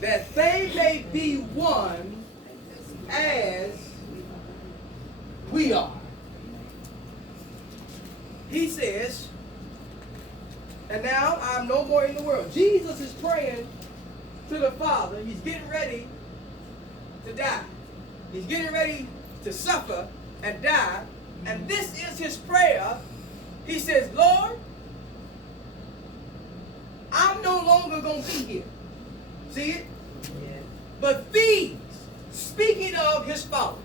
That they may be one as we are. He says, and now I'm no more in the world. Jesus is praying to the Father. He's getting ready to die. He's getting ready to suffer and die. And this is his prayer. He says, Lord, I'm no longer going to be here. See it? Yeah. But these, speaking of his followers,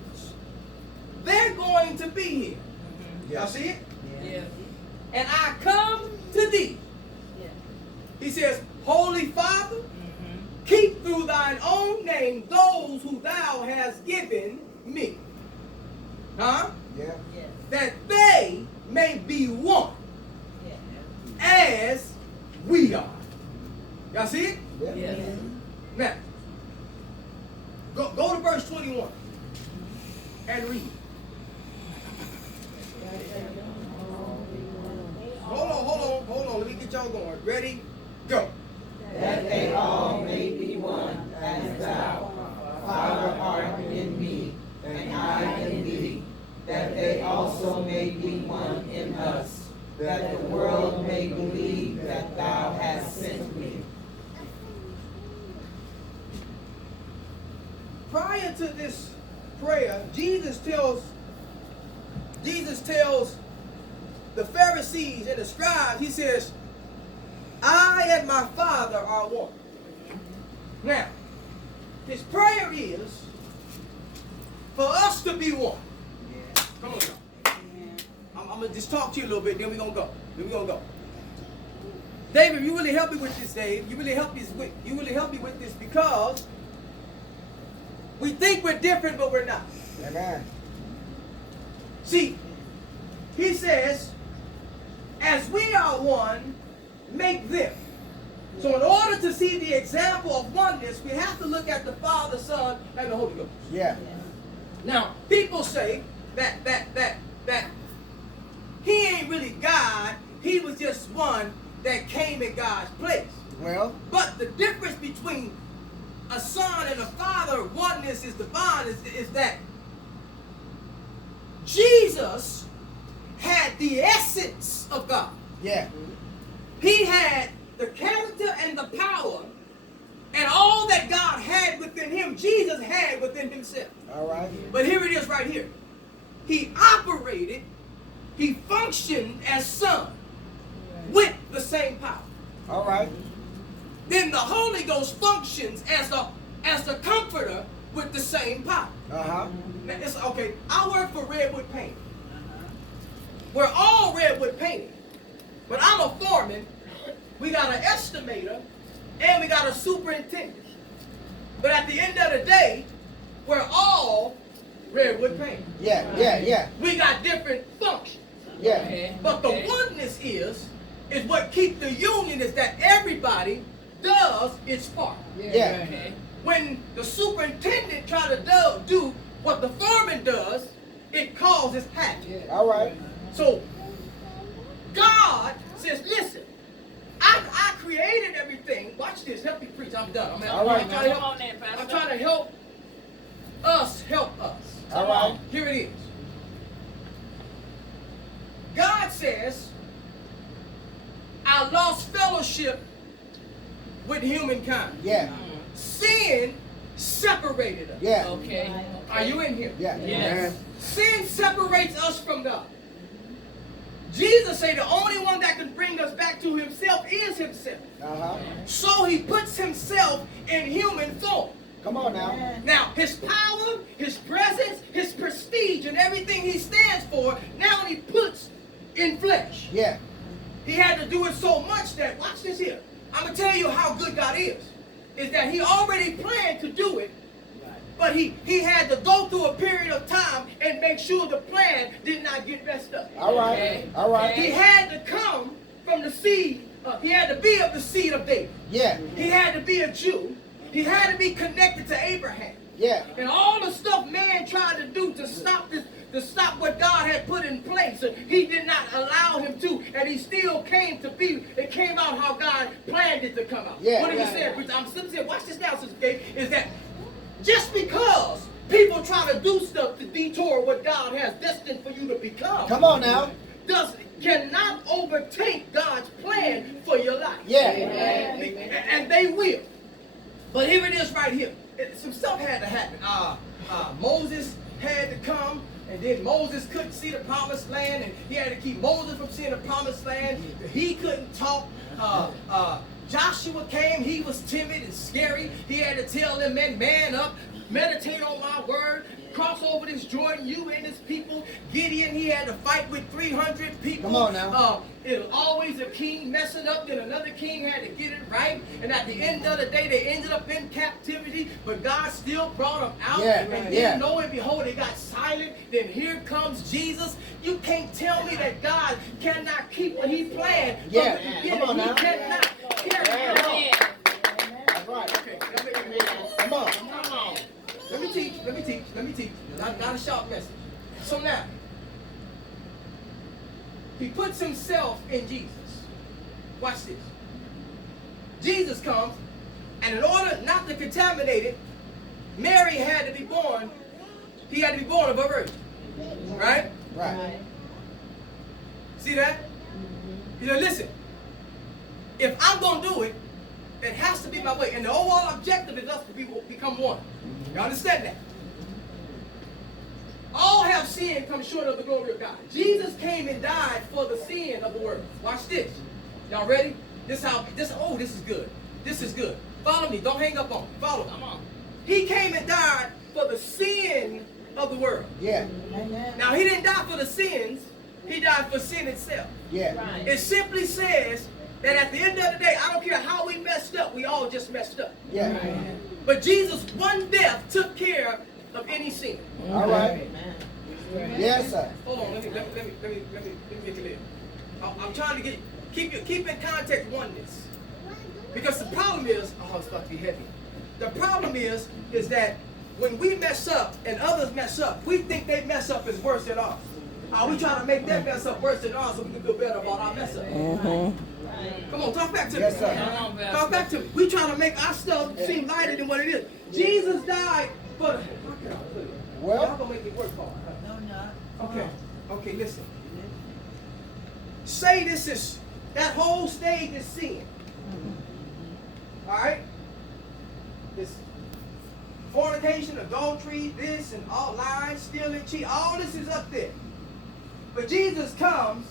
they're going to be here. Mm-hmm. Y'all see it? Yeah. And I come to thee. Yeah. He says, Holy Father, keep through thine own name those who thou hast given me. Huh? Yeah. Yeah. That they may be one. Yeah. As we are. Y'all see it? Yeah. Yeah. Now, go to verse 21 and read. Hold on. Let me get y'all going. Ready? Go. That they all may be one, as thou, Father, art in me, and I in thee, that they also may be one in us, that the world may believe that thou hast sent me. Prior to this prayer, Jesus tells the Pharisees and the scribes, he says, I and my Father are one. Now, his prayer is for us to be one. Yeah. Come on, y'all. I'm going to just talk to you a little bit, then we're going to go. David, you really help me with this, Dave. You really help me with this because we think we're different, but we're not. Amen. See, he says, as we are one, make them. So in order to see the example of oneness, we have to look at the Father, Son, and the Holy Ghost. Yeah. Now, people say that he ain't really God. He was just one that came in God's place. Well. But the difference between a son and a father, oneness is divine, is that Jesus had the essence of God. Yeah. He had the character and the power and all that God had within him, Jesus had within himself. All right. But here it is right here. He operated, he functioned as son with the same power. All right. Then the Holy Ghost functions as the comforter with the same power. Uh-huh. Now, it's okay. I work for Redwood Painting. We're all Redwood Painting. But I'm a foreman. We got an estimator and we got a superintendent. But at the end of the day, we're all Redwood Painting. Yeah. We got different functions. Yeah. But the oneness is what keeps the union is that everybody does its part. Yeah. Okay. When the superintendent tries to do what the foreman does, it causes havoc. Yeah. All right. So God says, listen, I created everything. Watch this. Help me preach. I'm done. I'm trying to help us help us. All right. Here it is. God says, I lost fellowship with humankind. Yeah. Sin separated us. Yeah. Okay. Are you in here? Yeah. Yes. Sin separates us from God. Jesus said the only one that can bring us back to himself is himself. Uh-huh. So he puts himself in human form. Come on now. Now, his power, his presence, his prestige, and everything he stands for, now he puts in flesh. Yeah. He had to do it so much that, watch this here. I'm going to tell you how good God is that he already planned to do it, but he had to go through a period of time and make sure the plan did not get messed up. All right. Okay? All right. He had to come from the seed. He had to be of the seed of David. Yeah. He had to be a Jew. He had to be connected to Abraham. Yeah. And all the stuff man tried to do to stop to stop what God had put in place. He did not allow him to, and he still came to be. It came out how God planned it to come out. Yeah, what are you saying? I'm simply saying, watch this now, Sister Kay, is that just because people try to do stuff to detour what God has destined for you to become. Come on now. Cannot overtake God's plan for your life. Yeah. And they will. But here it is right here. Some stuff had to happen. Moses had to come, and then Moses couldn't see the promised land, and he had to keep Moses from seeing the promised land. He couldn't talk. Joshua came, he was timid and scary. He had to tell them, man up, meditate on my word, cross over this Jordan, you and his people. Gideon, he had to fight with 300 people. Come on now. It was always a king messing up, then another king had to get it right. And at the end of the day, they ended up in captivity, but God still brought them out. And then, lo and behold, they got silent. Then here comes Jesus. You can't tell me that God cannot keep what he planned from the beginning. Come on now. He cannot. That's right. Okay. Come on. Let me teach. Not a sharp message. So now, he puts himself in Jesus. Watch this. Jesus comes, and in order not to contaminate it, Mary had to be born. He had to be born of a virgin. Right? Right. See that? You know, listen. If I'm going to do it, it has to be my way. And the overall objective is us to become one. You understand that? All have sinned, come short of the glory of God. Jesus came and died for the sin of the world. Watch this. Y'all ready? This is good. This is good. Follow me. Don't hang up on me. Follow me. Come on. He came and died for the sin of the world. Yeah. Now, he didn't die for the sins. He died for sin itself. Yeah. Right. It simply says that at the end of the day, I don't care how we messed up. We all just messed up. Yeah. But Jesus, one death, took care of any sin. All right. Yes, sir. Hold on, let me make it clear. I'm trying to keep in context oneness. Because the problem is, it's about to be heavy. The problem is that when we mess up and others mess up, we think they mess up is worse than ours. We try to make them mess up worse than ours so we can feel better about our mess up. Come on, talk back to me. Yes, sir. Talk back to me. We try to make our stuff seem lighter than what it is. Jesus died for the... Well, y'all gonna make it work for us. Okay, listen. Say this is, that whole stage is sin. Alright? This fornication, adultery, this and all lies, stealing, cheat, all this is up there. But Jesus comes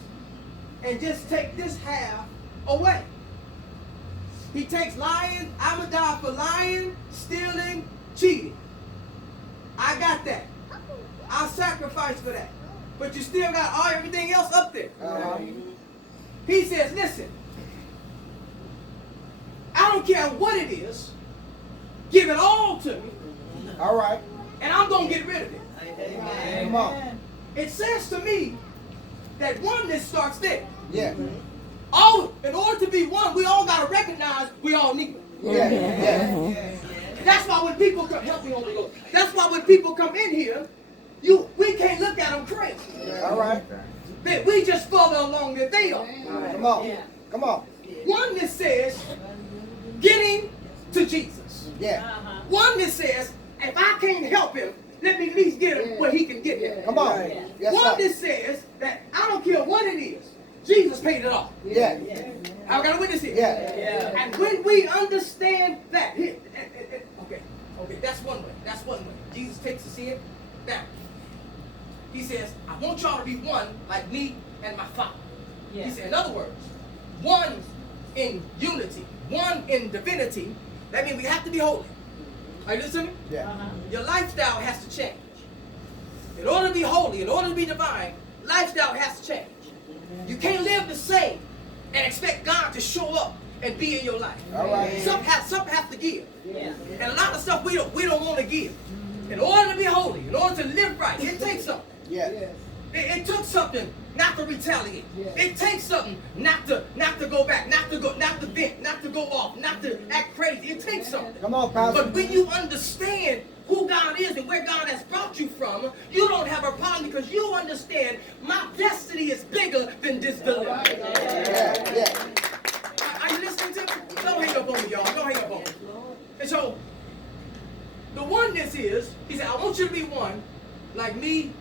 and just take this half away. He takes lying, I'm gonna die for lying, stealing, cheating. I got that. I'll sacrifice for that. But you still got everything else up there. He says, listen, I don't care what it is, give it all to me. All right. And I'm going to get rid of it. Come on. It says to me that oneness starts there. Yeah. In order to be one, we all got to recognize we all need it. Yeah. That's why when people come, help me, Holy Ghost. That's why when people come in here, we can't look at them crazy. All right. We just further along than they are. Come on. Come on. Oneness says, getting to Jesus. Yeah. Oneness says, if I can't help him, let me at least get him where he can get him. Come on. Yes, sir. Oneness says that I don't care what it is, Jesus paid it all. Yeah. I got a witness here. Yeah. And when we understand that, okay, that's one way. That's one way. Jesus takes the sin down. He says, I want y'all to be one like me and my Father. He said, in other words, one in unity, one in divinity. That means we have to be holy. Are you listening? Yeah. Your lifestyle has to change. In order to be holy, in order to be divine, lifestyle has to change. You can't live the same and expect God to show up and be in your life. All right. Something has to give. And a lot of stuff we don't want to give. In order to be holy, in order to live right, it takes something. Yeah. It took something not to retaliate. It takes something not to go back, not to vent, not to go off, not to act crazy. It takes something. Come on, Pastor. But when you understand who God is and where God has brought you from, you don't have a problem because you understand my destiny is bigger than this deliverance. Are you listening to me? Don't hang up on me, y'all. Don't hang up on me. And so, the oneness is, he said, I want you to be one like me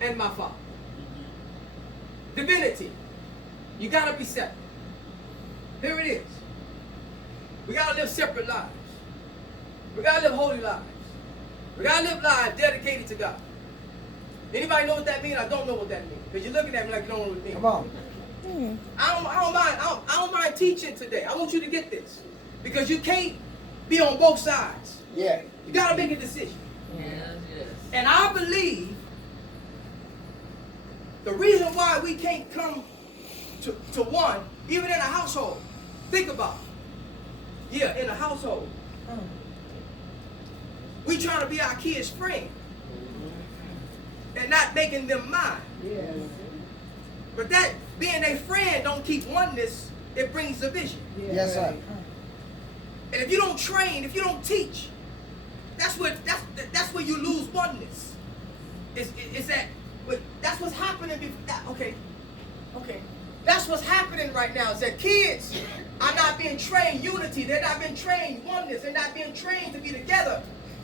and my Father. Divinity. You got to be separate. Here it is. We got to live separate lives. We got to live holy lives. We got to live lives dedicated to God. Anybody know what that means? I don't know what that means. Because you're looking at me like you don't know what it means. Come on. I don't mind teaching today. I want you to get this. Because you can't be on both sides. Yeah. You got to make a decision. Yes. And I believe the reason why we can't come to one, even in a household, think about it. Yeah, in a household. We trying to be our kids' friend and not making them mine. Yes. But that being a friend don't keep oneness, it brings division. Yes, sir. And if you don't train, if you don't teach, that's where you lose oneness. That's what's happening before. Okay. That's what's happening right now is that kids are not being trained unity. They're not being trained oneness. They're not being trained to be together.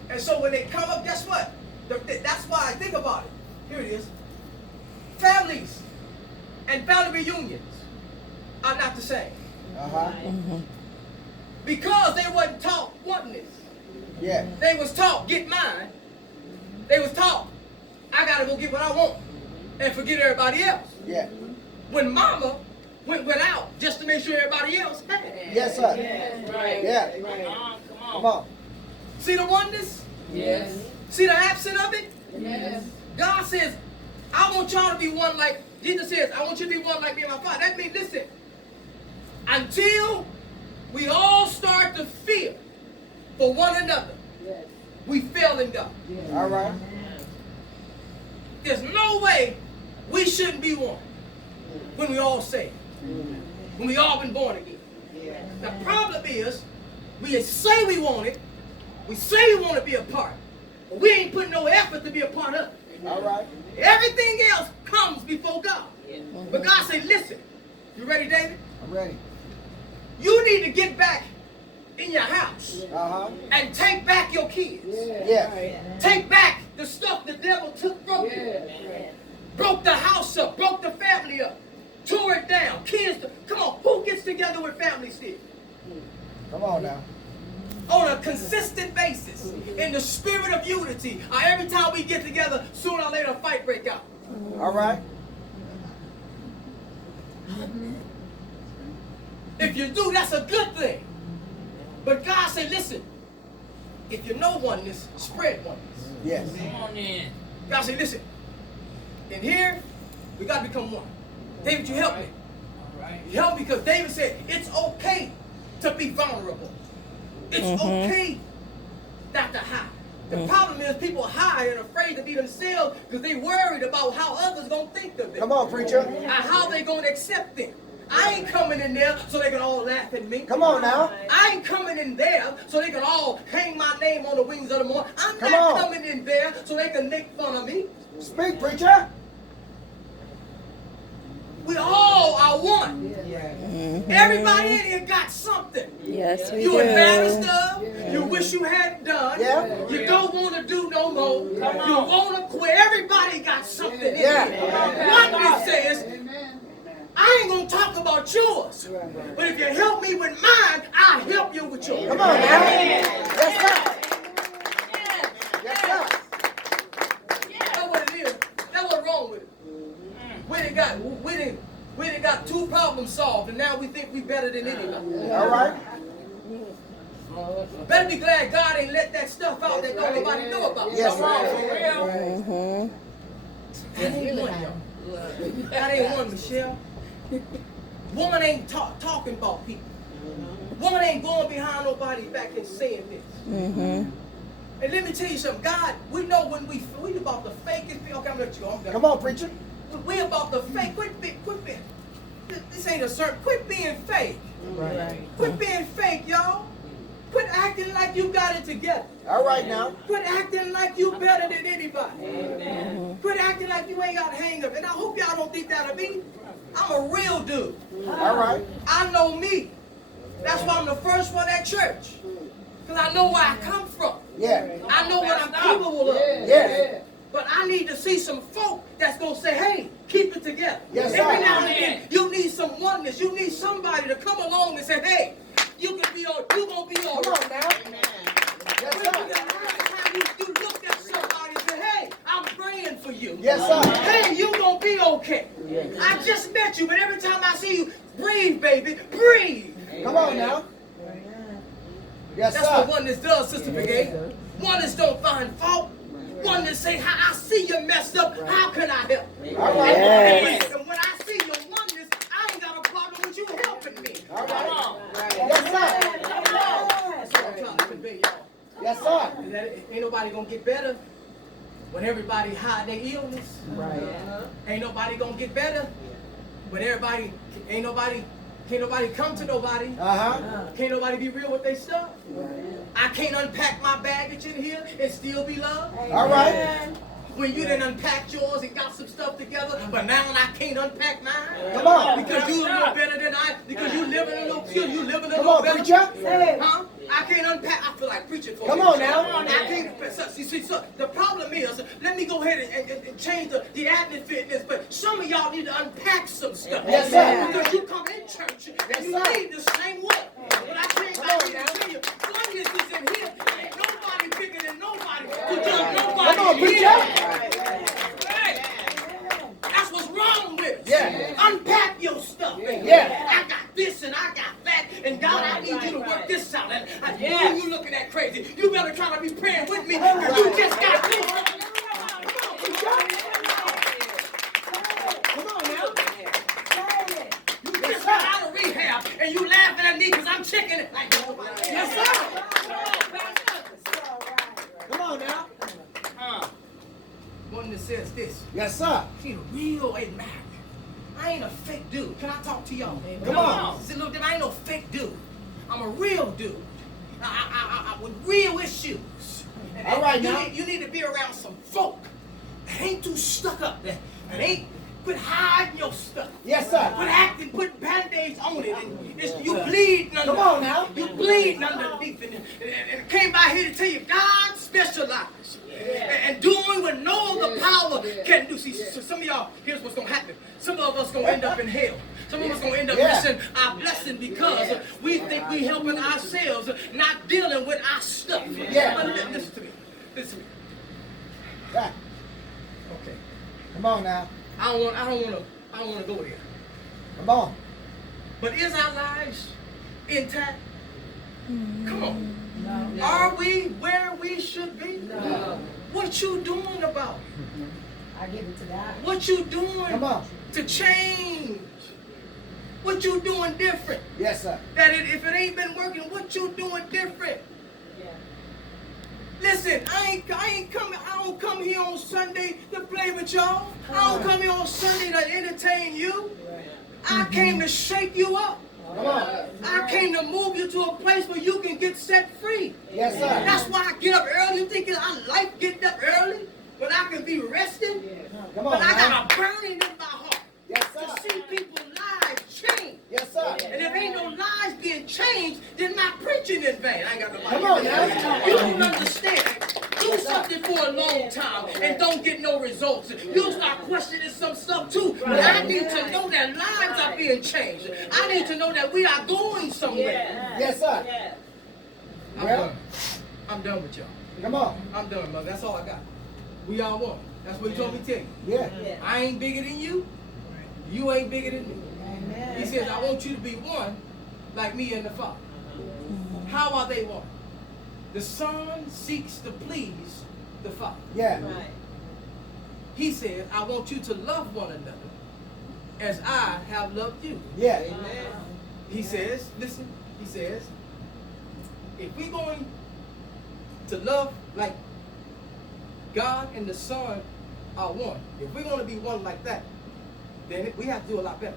And so when they come up, guess what? That's why I think about it. Here it is. Families and family reunions are not the same. Because they wasn't taught oneness. Yeah. They was taught, get mine. They was taught, I gotta go get what I want and forget everybody else. Yeah. When mama went out just to make sure everybody else had it. Yes, sir. Yes, right. Yeah. Right. Come on. See the oneness? Yes. See the absence of it? Yes. God says, I want y'all to be one like, Jesus says, I want you to be one like me and my Father. That means, listen, until we all start to fear for one another, we fail in God. All right. There's no way we shouldn't be one when we all saved, when we all been born again. The problem is, we say we want it, we say we want to be a part, but we ain't putting no effort to be a part of it. All right. Everything else comes before God. But God said, listen, you ready, David? I'm ready. You need to get back in your house and take back your kids. Yeah. Take back the stuff the devil took from you. Broke the house up, broke the family up, tore it down. Kids, come on, who gets together with family still? Come on now. On a consistent basis, in the spirit of unity. Every time we get together, sooner or later a fight break out. All right. If you do, that's a good thing. But God said, listen, if you know oneness, spread oneness. Yes. Come on in. God said, listen, in here, we got to become one. David, you help me. All right. You help me because David said, it's okay to be vulnerable. It's okay not to hide. The problem is people hide and afraid to be themselves because they worried about how others going to think of them. Come on, preacher. And how they going to accept them. I ain't coming in there so they can all laugh at me. Come on now. I ain't coming in there so they can all hang my name on the wings of the morning. I'm Come not on. coming in there so they can make fun of me. Speak, preacher. We all are one. Everybody in here got something. Yes, we You do. embarrassed of, you wish you hadn't done, Yeah. you don't want to do no more, you want to quit. Everybody got something in Yeah. here. Oneness says, I ain't going to talk about yours, but if you help me with mine, I'll help you with yours. Come on now. Yes, sir. Yes, sir. That's what it is. That's what's wrong with it. We done got two problems solved, and now we think we better than anybody. All right. Better be glad God ain't let that stuff out that don't nobody know about. Yes, sir. That ain't one, y'all. That ain't one, Michelle. Woman ain't talking about people. Woman ain't going behind nobody's back and saying this. And let me tell you something. God, we know when we about the fakest thing. Okay, I'm gonna let you go. I'm done. Come on, preacher. We about the fake. Quit being. This ain't a sermon. Quit being fake. Right. Quit being fake, y'all. Quit acting like you got it together. All right now. Quit acting like you better than anybody. Amen. Quit acting like you ain't got a hang up. And I hope y'all don't think that of me. I'm a real dude. All right. I know me. That's why I'm the first one at church. Because I know where I come from. Yeah. I know what I'm capable of. Yeah. But I need to see some folk that's going to say, hey, keep it together. Yes, sir. Every now and again, you need some oneness. You need somebody to come along and say, hey, you can be all, you're going to be all Come right. on now. Yes, When was sir. the last time you looked at somebody and said, hey, I'm praying for you. Yes, sir. Hey, you going to be okay. I just met you, but every time I see you, breathe, baby, breathe. Come on now. Yes, That's sir. what oneness does, Sister Brigade. Oneness don't find fault. Oneness say, I see you messed up. How can I help? All right. And when I see your oneness, I ain't got a problem with you helping me. All Come right. on. Yes, sir. That's what I'm trying to convey, y'all. Yes, sir. Ain't nobody gonna get better when everybody hide their illness. Right. Ain't nobody gonna get better when everybody, can't nobody come to nobody. Uh-huh. Can't nobody be real with their stuff. I can't unpack my baggage in here and still be loved. All right. When you didn't unpack yours and got some stuff together, but now I can't unpack mine. Come on. Because you a little better than I, because you living a little, you living a Come little on, better. preacher. Huh? I can't unpack. I feel like preaching for Come you. on now. I can't. So the problem is, let me go ahead and change the atmosphere. But some of y'all need to unpack some stuff. Yes, sir. Because you come in church and you Yes, sir. leave the same way. But I can't tell you, oneness is in here. Ain't nobody bigger than nobody. To jump nobody. Come on, in here. preacher. Hey, that's what's wrong with us. Yeah. Unpack your stuff. Baby. Yeah. I got this and I got that. And God, I need you to work this out. And you looking at crazy. You better try to be praying with me because you just got this. Come on now. You just got out of rehab and you laughing at me because I'm checking it like nobody. Yes, sir. Come on now. One that says this. Yes, sir. She real Mapp. I ain't a fake dude. Can I talk to y'all? Come on. See, look, I ain't no fake dude. I'm a real dude. I with real issues. And All right, you now. you need to be around some folk that ain't too stuck up there. And ain't quit hiding your stuff. Yes, sir. Quit acting, put band-aids on it. And you bleeding underneath. Come on now. You bleeding underneath. And it came by here to tell you God specializes. And doing what no other power can do. See, so some of y'all, here's what's going to happen. Some of us going to end up in hell. Some of us going to end up missing our blessing because we think we helping ourselves, not dealing with our stuff. Yeah. Listen to me. Listen to me. Yeah. Okay. Come on now. I don't want to go there. Come on. But is our lives intact? Come on. No. Are we where we should be? No. What you doing about it? I give it to God. What you doing Come on. to change? What you doing different? Yes, sir. If it ain't been working, what you doing different? Yeah. Listen, I don't come here on Sunday to play with y'all. I don't come here on Sunday to entertain you. I came to shake you up. Come on. I came to move you to a place where you can get set free. Yes, sir. That's why I get up early. You think I like getting up early? When I can be resting? Come But on I now. got a burning in my heart Yes, to sir. see people's lives change. Yes, sir. And if ain't no lives being changed, then my preaching in vain. I ain't got nobody. Come on now. You don't understand. Do something for a long time and don't get no results. You'll start questioning some stuff too. But I need to know that lives are being changed. I need to know that we are going somewhere. Yes, sir. I'm Well, done. I'm done with y'all. come on. I'm done, mother. That's all I got. We all one. That's what he told me to tell you. Yeah. I ain't bigger than you. You ain't bigger than me. Amen. He says, I want you to be one like me and the Father. How are they one? The Son seeks to please the Father. Yeah. Right. He says, I want you to love one another as I have loved you. Yeah. Amen. He says, listen, he says, if we're going to love like God and the Son are one. If we're going to be one like that, then we have to do a lot better.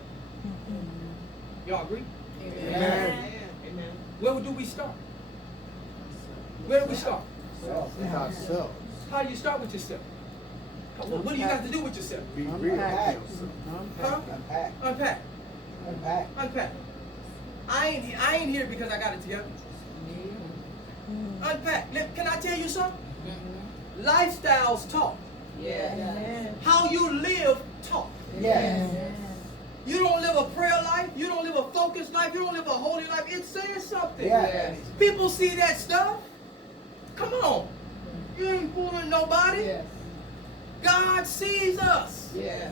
Y'all agree? Amen. Amen. Where do we start? Where do we start? With ourselves. How do you start with yourself? What do you have to do with yourself? Be real. Unpack. Huh? Unpack. Unpack. Unpack. Unpack. I ain't here because I got it together. Unpack. Can I tell you something? Lifestyles talk. Yes. How you live talk. Yes. You don't live a prayer life. You don't live a focused life. You don't live a holy life. It says something. Yes. People see that stuff. Come on. You ain't fooling nobody. Yes. God sees us. Yes.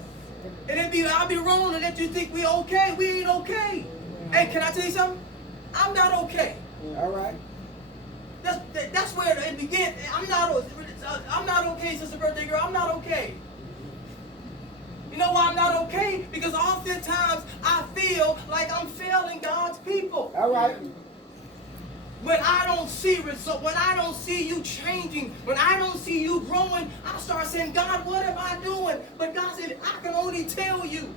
And I'll be wrong to let you think we okay. We ain't okay. Hey, can I tell you something? I'm not okay. All right. That's where it begins. I'm not okay, Sister Birthday Girl. I'm not okay. You know why I'm not okay? Because oftentimes I feel like I'm failing God's people. All right. When I don't see results, when I don't see you changing, when I don't see you growing, I start saying, God, what am I doing? But God said, I can only tell you.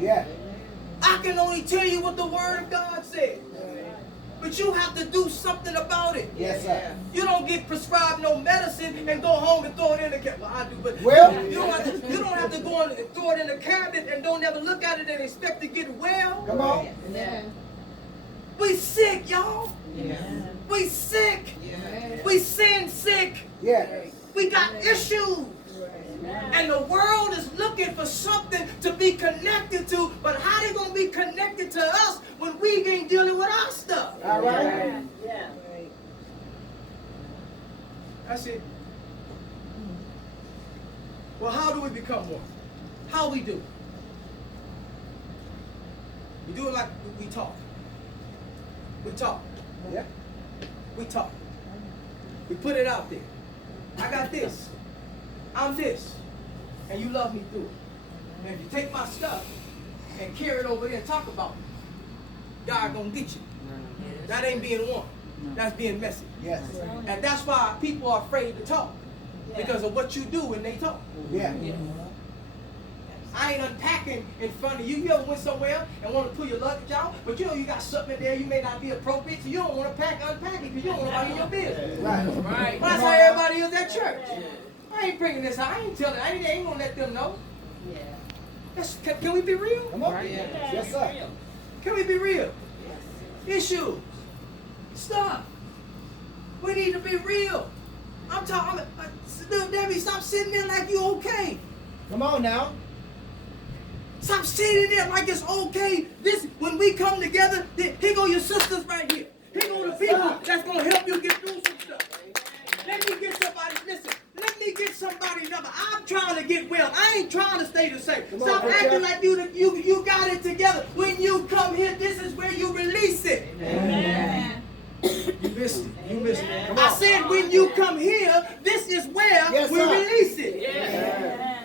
Yeah. I can only tell you what the Word of God says. But you have to do something about it. Yes, sir. You don't get prescribed no medicine and go home and throw it in the cabinet. Well, I do, but Well, you don't have to go and throw it in the cabinet and don't ever look at it and expect to get well. Come on. Amen. We sick, y'all. Yes. We sick. Yes. We sin sick. Yes. We got issues. And the world is looking for something to be connected to, but how they gonna be connected to us when we ain't dealing with our stuff? All right. Yeah. That's it. Well, how do we become one? How we do it? We do it like we talk. We talk. Yeah. We talk. We put it out there. I got this. I'm this. And you love me through it. And if you take my stuff and carry it over there and talk about it, God gonna get you. That ain't being one. That's being messy. Yes. And that's why people are afraid to talk. Because of what you do when they talk. Yeah. I ain't unpacking in front of you. You ever went somewhere and want to pull your luggage out, but you know you got something in there you may not be appropriate, so you don't want to unpack it because you don't want nobody in your business. Right. But that's how everybody is at church. I ain't bringing this out. I ain't telling. I ain't gonna let them know. Can we be real? Come on. Yes, sir. Can we be real? Issues, stuff. We need to be real. I'm talking. Little Debbie, stop sitting there like you okay. Come on now. Stop sitting there like it's okay. When we come together, here go your sisters right here. Here go the people that's gonna help you get through some stuff. Let me get somebody. Listen. Let me get somebody number. I'm trying to get well. I ain't trying to stay the same. Stop acting like you got it together. When you come here, this is where you release it. Amen. You missed it. You missed it. I said when you come here, this is where we release it.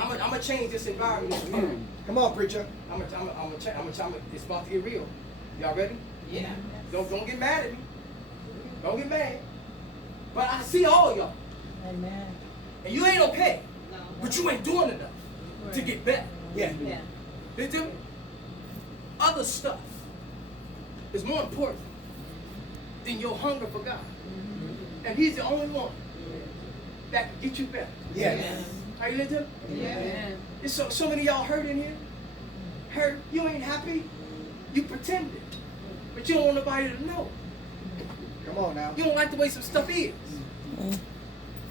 I'm gonna change this environment. Come on, preacher. I'm gonna. It's about to get real. Y'all ready? Yeah. Don't get mad at me. Don't get mad. But I see all y'all. Amen. And you ain't okay. But you ain't doing enough to get better. Yeah. Listen to me? Other stuff is more important than your hunger for God. And He's the only one that can get you better. Yes. Are you listening? Yeah. There's so many of y'all hurt in here. Hurt. You ain't happy. You pretended. But you don't want nobody to know. Come on now. You don't like the way some stuff is.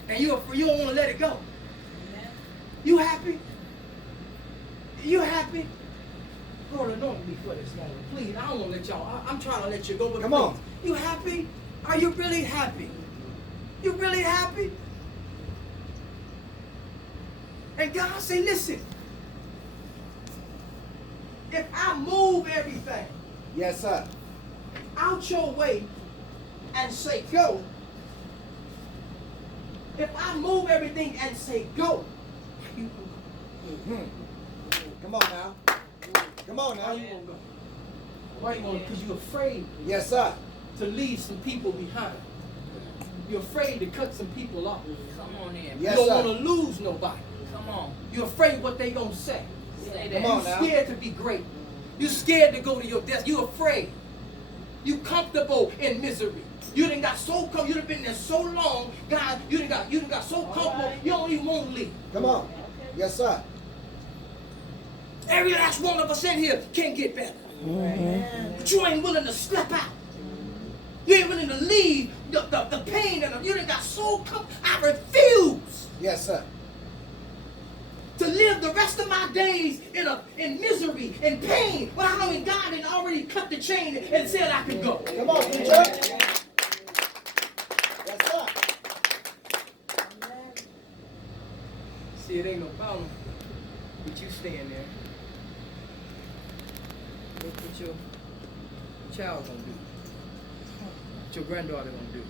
And you don't want to let it go. You happy? You happy? Lord, anoint me for this moment. Please, I don't want to let y'all. I'm trying to let you go. But come on. You happy? Are you really happy? You really happy? And God say, listen. If I move everything. Yes, sir. Out your way and say go. If I move everything and say go, you Mm-hmm. Come on now. Come on now. why you won't go? Why you won't? Because you're afraid Yes, sir. to leave some people behind. You're afraid to cut some people off. Come on in. Yes, you sir. don't want to lose nobody. Come on. You're afraid what they gonna say. Say Come that. on You're now. scared to be great. You're scared to go to your death. You're afraid. You comfortable in misery. You done got so comfortable. You done been there so long, God. You done got so comfortable. You don't even want to leave. Come on. Yes, sir. Every last one of us in here can't get better. But you ain't willing to step out. You ain't willing to leave the pain and you done got so comfortable. I refuse Yes, sir. to live the rest of my days in misery and pain when I know that God had already cut the chain and said I could go. Come on, preacher. Yes, sir. See, it ain't no problem with you staying there. Look what your child gonna do. What your granddaughter gonna do.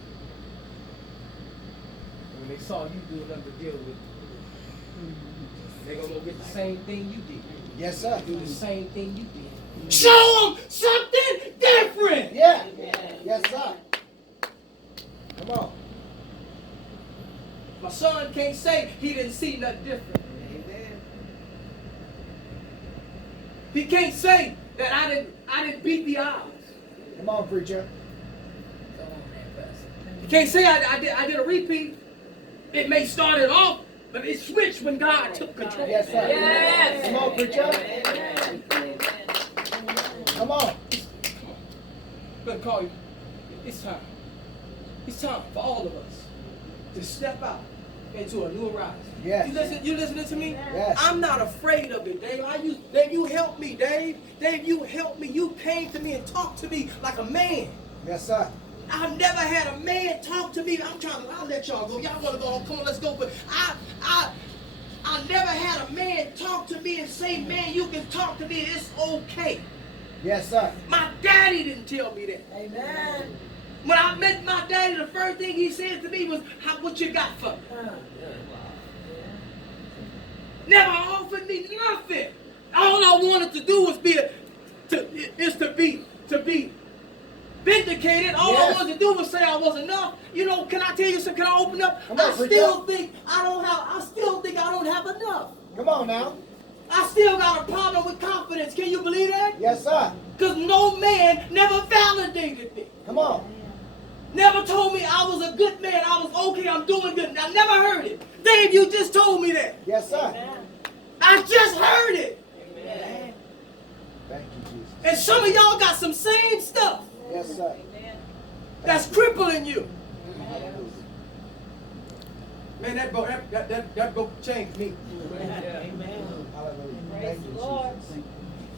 When they saw you do nothing to deal with, they're gonna go get the same thing you did. Yes, sir. Do the same thing you did. Show them something different. Yeah. Yes, sir. Come on. My son can't say he didn't see nothing different. He can't say that I didn't beat the odds. Come on, preacher. Come on there, Pastor. He can't say I did a repeat. It may start it off, but it switched when God took control. Yes, sir. Yes. Come on, preacher. Come on. I'm gonna call you. It's time. It's time for all of us to step out into a new horizon. Yes. You listening to me? Yes. I'm not afraid of it, Dave. Dave, you helped me, Dave. Dave, you helped me. You came to me and talked to me like a man. Yes, sir. I've never had a man talk to me. I'll let y'all go. Y'all want to go home? Come on, let's go. But I never had a man talk to me and say, man, you can talk to me. It's okay. Yes, sir. My daddy didn't tell me that. Amen. When I met my daddy, the first thing he said to me was, what you got for me? Never offered me nothing. All I wanted to do was to be vindicated. All Yes. I wanted to do was say I was enough. You know, can I tell you something? Can I open up? Come on, I still think I don't have enough. Come on now. I still got a problem with confidence. Can you believe that? Yes, sir. Because no man never validated me. Come on. Never told me I was a good man. I was okay. I'm doing good. I never heard it. Dave, you just told me that. Yes, sir. I just heard it. Amen. Thank you, Jesus. And some of y'all got some same stuff Yes, sir. that's crippling you. Hallelujah. Man, that book changed me. Amen. Hallelujah. Praise Thank you, the Lord. Jesus.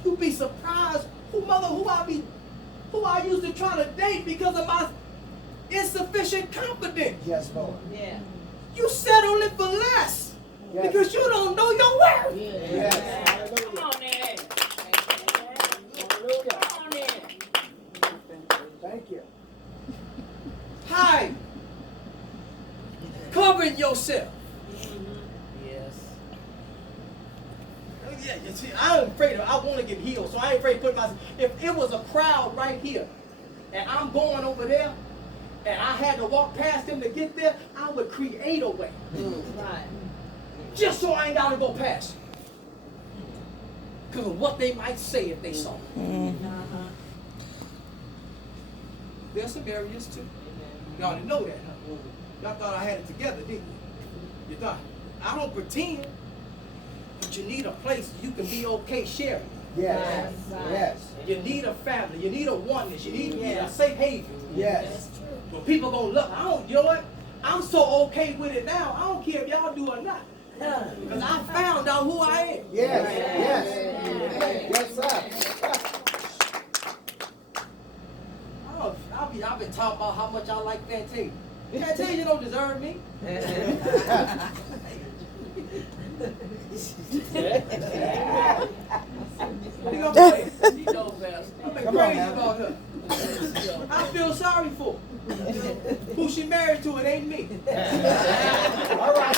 You'd be surprised who I used to try to date because of my insufficient confidence. Yes, Lord. Yeah. You settling for less Yes. because you don't know your worth. Yes. Come Hallelujah. on there. Hallelujah. Come on there. Thank you. Hide. Covering yourself. Yes. Yeah, you see, I'm afraid I want to get healed, so I ain't afraid to put myself. If it was a crowd right here, and I'm going over there, and I had to walk past them to get there, I would create a way. Right. Just so I ain't got to go past. Because of what they might say if they saw me. There's some areas too. Y'all didn't know that, huh? Y'all thought I had it together, didn't you? You thought, I don't pretend. But you need a place you can be okay sharing. Yes. Yes. You need a family. You need a oneness. You need a safe haven. Yes. Where people gonna look. You know what? I'm so okay with it now. I don't care if y'all do or not. Because I found out who I am. Yes. Yes. Yes, sir. I've been talking about how much I like Fantasia. Fantasia don't deserve me. You know what I'm saying? You know, Pastor. I've been Come on crazy now. about her. I feel sorry for her. Who she married to, it ain't me. All right.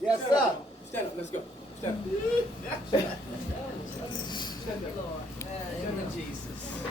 Yes, sir. Stand up, let's go. Stand up. Stand up. Lord. Jesus.